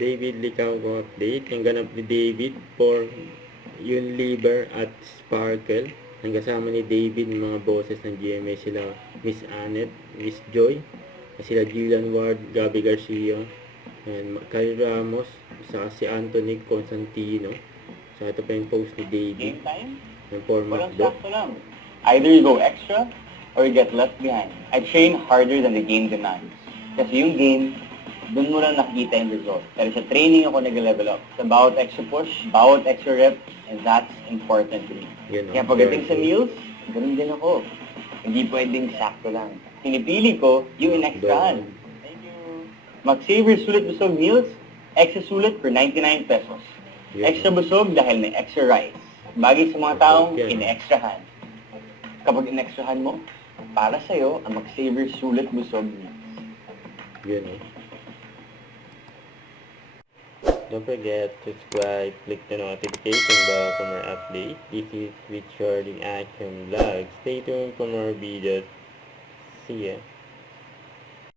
David Licauco update. Ang ganap ni David for Unilever at Sparkle. Ang kasama ni David ng mga boses ng GMA sila Miss Annette, Miss Joy, sila Gillian Ward, Gabby Garcia, and Kyle Ramos, saka si Anthony Constantino. So ito pa yung post ni David. Game time? Ng format Walang do. sakto lang. Either you go extra or you get left behind. I train harder than the game demands. Kasi yung game, doon mo lang nakikita yung result. Pero sa training ako nag-level up. Sa bawat extra push, bawat extra rep, and that's important to me. Kaya pagdating sa meals, ganun din ako. Hindi pwedeng sakto lang. Pinipili ko yung in-extrahan. Thank you. Mag-Savor Sulit Busog Meals, extra sulit for 99 pesos. Extra busog dahil may extra rice. Bagay sa mga taong in-extrahan. Kapag in-extrahan mo, para sa'yo ang Mag-Savor Sulit Busog Meals. Yun eh. Don't forget to subscribe, click the notification bell for more updates. This is with Shorting Action Vlog. Stay tuned for more videos. See ya.